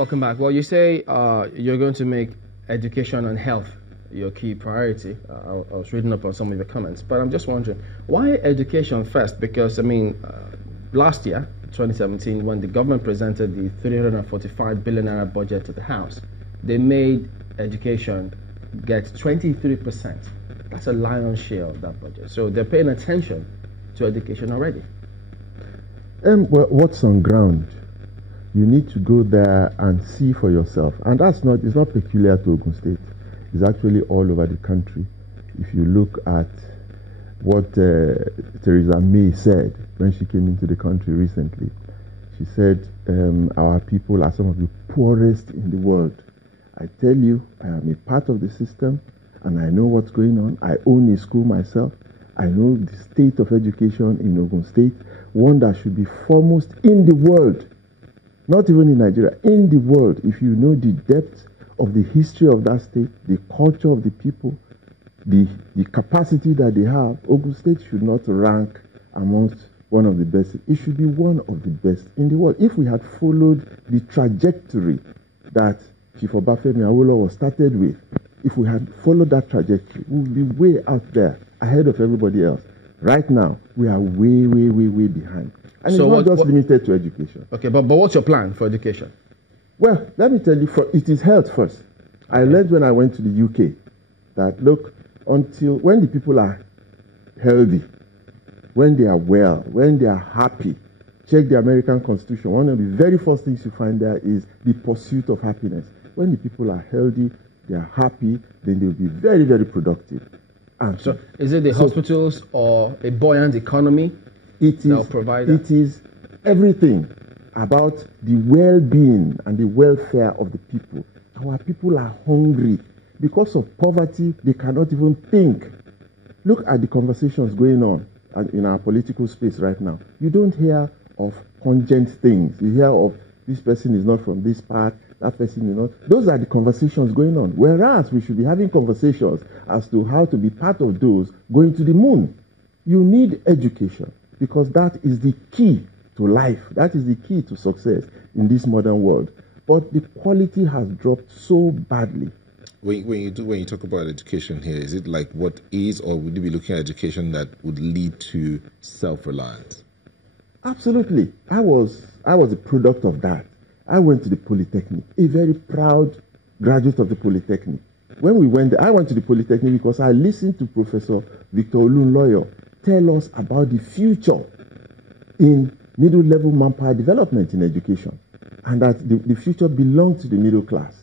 Welcome back. Well, you say you're going to make education and health your key priority. I was reading up on some of the comments, but I'm just wondering, why education first? Because, I mean, last year, 2017, when the government presented the 345 billion naira budget to the House, they made education get 23%. That's a lion's share of that budget. So they're paying attention to education already. Well, what's on ground? You need to go there and see for yourself. And it's not peculiar to Ogun State. It's actually all over the country. If you look at what Theresa May said when she came into the country recently, she said, our people are some of the poorest in the world. I tell you, I am a part of the system and I know what's going on. I own a school myself. I know the state of education in Ogun State, one that should be foremost in the world. Not even in Nigeria, in the world. If you know the depth of the history of that state, the culture of the people, the capacity that they have, Ogun State should not rank amongst one of the best. It should be one of the best in the world. If we had followed the trajectory that Chief Obafemi Awolowo started with, if we had followed that trajectory, we would be way out there, ahead of everybody else. Right now, we are way, way, way, way behind. And so it's not just limited to education. Okay, but what's your plan for education? Well, let me tell you, it is health first. I learned when I went to the UK that, look, when the people are healthy, when they are well, when they are happy, check the American Constitution. One of the very first things you find there is the pursuit of happiness. When the people are healthy, they are happy, then they'll be very, very productive. And so is it the hospitals or a buoyant economy that will provide that? It is everything about the well-being and the welfare of the people. Our people are hungry. Because of poverty, they cannot even think. Look at the conversations going on in our political space right now. You don't hear of pungent things. You hear of this person is not from this part, that person is not. Those are the conversations going on. Whereas we should be having conversations as to how to be part of those going to the moon. You need education because that is the key to life. That is the key to success in this modern world. But the quality has dropped so badly. When you talk about education here, is it like what is, or would you be looking at education that would lead to self-reliance? Absolutely. I was a product of that. I went to the Polytechnic, a very proud graduate of the Polytechnic. When we went there, I went to the Polytechnic because I listened to Professor Victor Olunloyo tell us about the future in middle-level manpower development in education, and that the future belonged to the middle class.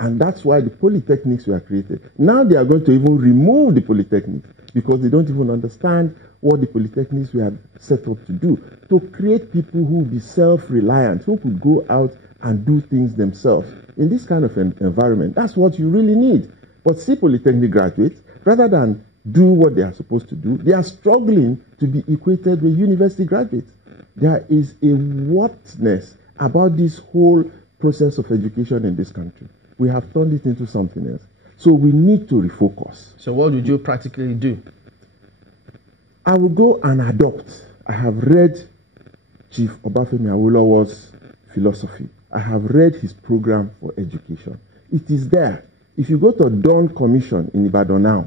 And that's why the polytechnics were created. Now they are going to even remove the polytechnics because they don't even understand what the polytechnics were set up to do, to create people who will be self-reliant, who could go out and do things themselves. In this kind of an environment, that's what you really need. But see polytechnic graduates, rather than do what they are supposed to do, they are struggling to be equated with university graduates. There is a warpedness about this whole process of education in this country. We have turned it into something else. So we need to refocus. So what would you practically do? I will go and adopt. I have read Chief Obafemi Awolowo's philosophy. I have read his program for education. It is there. If you go to Dawn Commission in Ibadan now,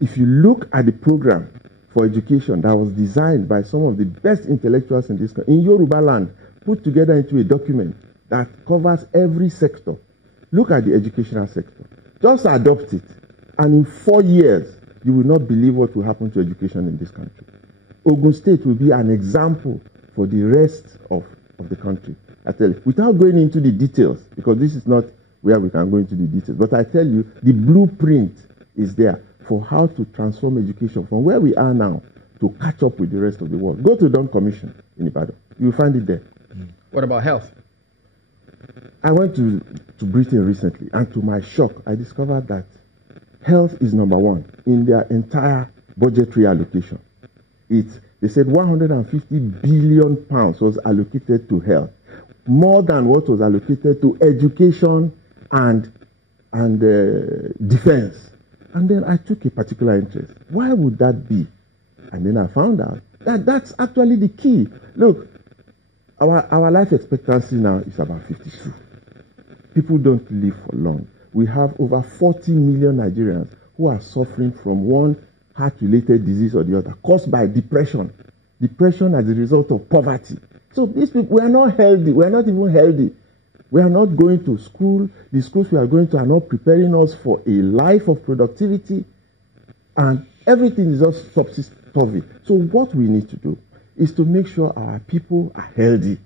if you look at the program for education that was designed by some of the best intellectuals in this country, in Yoruba land, put together into a document that covers every sector. Look at the educational sector. Just adopt it. And in 4 years, you will not believe what will happen to education in this country. Ogun State will be an example for the rest of the country. I tell you, without going into the details, because this is not where we can go into the details, but I tell you, the blueprint is there for how to transform education from where we are now to catch up with the rest of the world. Go to Dawn Commission in Ibadan. You will find it there. What about health? I went to Britain recently, and to my shock, I discovered that health is number one in their entire budgetary allocation. They said 150 billion pounds was allocated to health, more than what was allocated to education and defense. And then I took a particular interest. Why would that be? And then I found out that that's actually the key. Look, our life expectancy now is about 52. people don't live for long. We have over 40 million Nigerians who are suffering from one heart-related disease or the other, caused by depression. Depression as a result of poverty. So these people, we are not healthy. We are not even healthy. We are not going to school. The schools we are going to are not preparing us for a life of productivity. And everything is just topsy-turvy. So what we need to do is to make sure our people are healthy.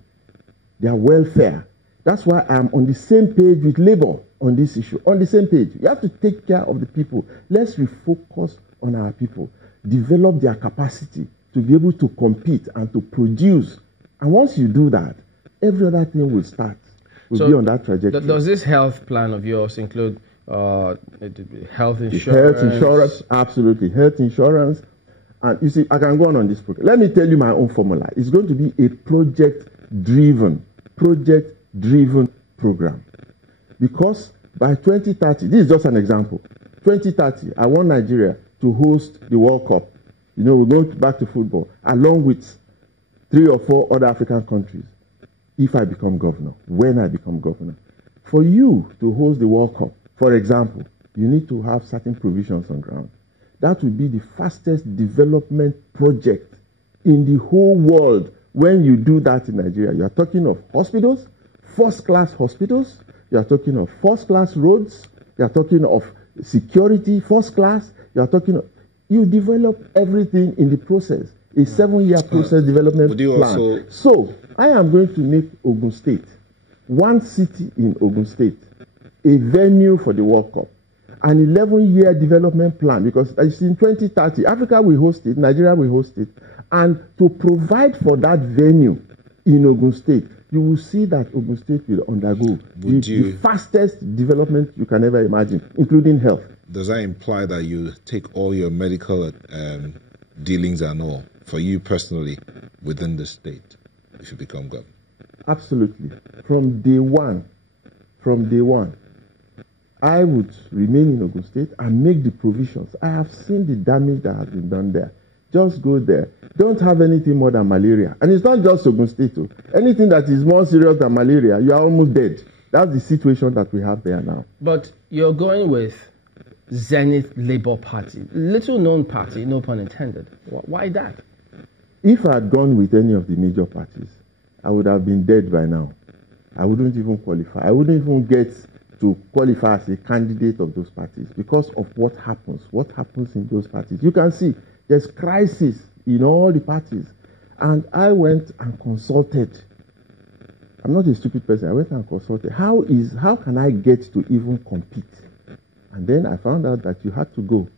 Their welfare. That's why I'm on the same page with Labour on this issue. On the same page. You have to take care of the people. Let's refocus on our people. Develop their capacity to be able to compete and to produce. And once you do that, every other thing will start. Will be on that trajectory. Does this health plan of yours include health insurance? Health insurance, absolutely. Health insurance. And you see, I can go on this program. Let me tell you my own formula. It's going to be a project-driven program. Because by 2030, this is just an example. 2030, I want Nigeria to host the World Cup. You know, we're going back to football, along with 3 or 4 other African countries. If I become governor, when I become governor. For you to host the World Cup, for example, you need to have certain provisions on ground. That will be the fastest development project in the whole world. When you do that in Nigeria, you are talking of hospitals, first-class hospitals, you are talking of first-class roads, you are talking of security, first class, you are talking of, you develop everything in the process. A 7-year process development plan. So, I am going to make Ogun State, one city in Ogun State, a venue for the World Cup, an 11-year development plan, because it's in 2030, Africa will host it, Nigeria will host it, and to provide for that venue in Ogun State, you will see that Ogun State will undergo the fastest development you can ever imagine, including health. Does that imply that you take all your medical dealings and all, for you personally, within the state, if you become governor? Absolutely. From day one, I would remain in Ogun State and make the provisions. I have seen the damage that has been done there. Just go there. Don't have anything more than malaria. And it's not just Ogun State. Anything that is more serious than malaria, you are almost dead. That's the situation that we have there now. But you're going with Zenith Labour Party, little known party, no pun intended. Why that? If I had gone with any of the major parties, I would have been dead by now. I wouldn't even qualify. I wouldn't even get to qualify as a candidate of those parties because of what happens in those parties. You can see there's crisis in all the parties. And I went and consulted. I'm not a stupid person. I went and consulted. How can I get to even compete? And then I found out that you had to go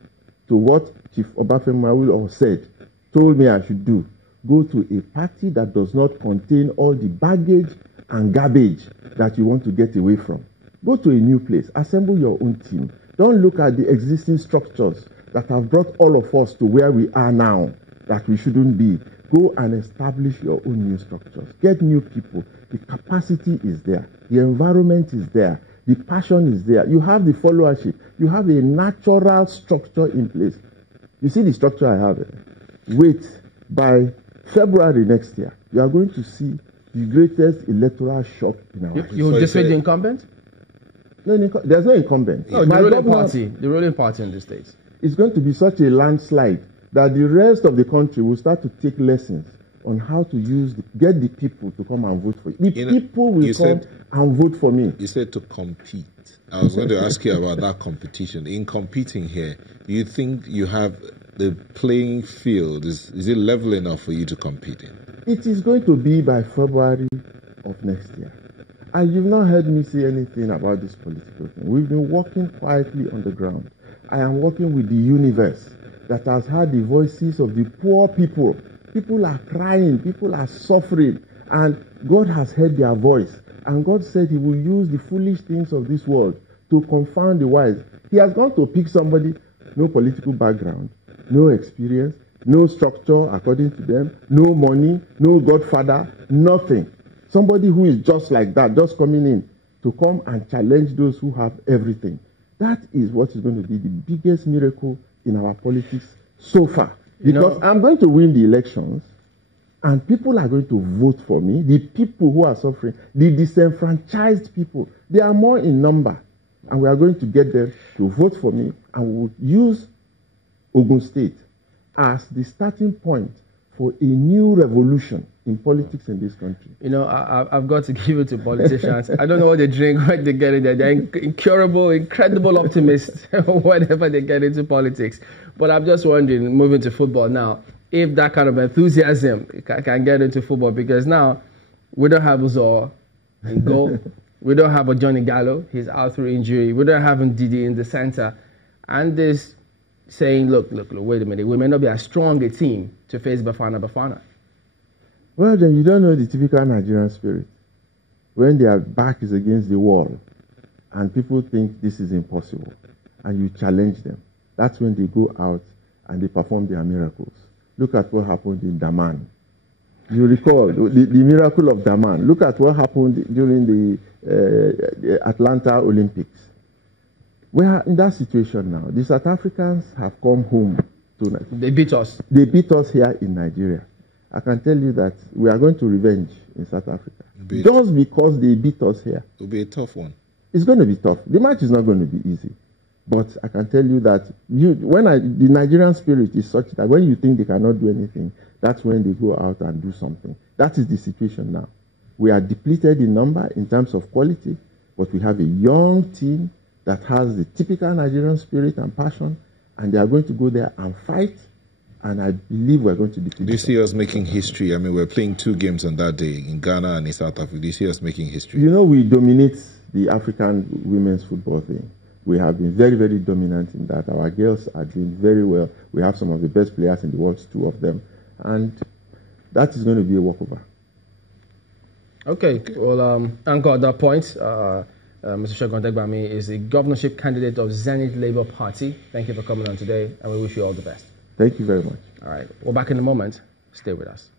to what Chief Obafemi said, told me I should do. Go to a party that does not contain all the baggage and garbage that you want to get away from. Go to a new place. Assemble your own team. Don't look at the existing structures that have brought all of us to where we are now, that we shouldn't be. Go and establish your own new structures. Get new people. The capacity is there. The environment is there. The passion is there. You have the followership. You have a natural structure in place. You see the structure I have? Wait, by February next year, you are going to see the greatest electoral shock in our history. You will defeat the incumbent? No, there's no incumbent. No, the ruling party in the States. It's going to be such a landslide that the rest of the country will start to take lessons on how to get the people to come and vote for you. The people will come and vote for me. You said to compete. I was going to ask you about that competition. In competing here, do you think you have the playing field? Is it level enough for you to compete in? It is going to be by February of next year. And you've not heard me say anything about this political thing. We've been working quietly on the ground. I am working with the universe that has heard the voices of the poor people. People are crying, people are suffering, and God has heard their voice. And God said He will use the foolish things of this world to confound the wise. He has gone to pick somebody, no political background, no experience, no structure according to them, no money, no godfather, nothing. Somebody who is just like that, just coming in to come and challenge those who have everything. That is what is going to be the biggest miracle in our politics so far. Because I'm going to win the elections, And people are going to vote for me. The people who are suffering, the disenfranchised people, they are more in number. And we are going to get them to vote for me. And we will use Ogun State as the starting point for a new revolution in politics in this country. You know, I've got to give it to politicians. I don't know what they drink, what they get in there. They're incurable, incredible optimists, whenever they get into politics. But I'm just wondering, moving to football now, if that kind of enthusiasm can get into football, because now we don't have Uzor in goal. We don't have a Johnny Gallo. He's out through injury. We don't have Ndidi in the center. And this saying, look, wait a minute. We may not be as strong a team to face Bafana. Well, then you don't know the typical Nigerian spirit. When their back is against the wall and people think this is impossible and you challenge them, that's when they go out and they perform their miracles. Look at what happened in Daman. You recall the miracle of Daman. Look at what happened during the Atlanta Olympics. We are in that situation now. The South Africans have come home tonight. They beat us. They beat us here in Nigeria. I can tell you that we are going to revenge in South Africa. Just because they beat us here. It'll be a tough one. It's going to be tough. The match is not going to be easy. But I can tell you that the Nigerian spirit is such that when you think they cannot do anything, that's when they go out and do something. That is the situation now. We are depleted in number in terms of quality, but we have a young team that has the typical Nigerian spirit and passion, and they are going to go there and fight, and I believe we're going to defeat them. Do you see us making history? I mean, we're playing 2 games on that day in Ghana and in South Africa. Do you see us making history? You know, we dominate the African women's football thing. We have been very, very dominant in that. Our girls are doing very well. We have some of the best players in the world, 2 of them. And that is going to be a walkover. Okay. Well, anchor at that point, Mr. Segun Odegbami is the governorship candidate of Zenith Labour Party. Thank you for coming on today, and we wish you all the best. Thank you very much. All right. We're back in a moment. Stay with us.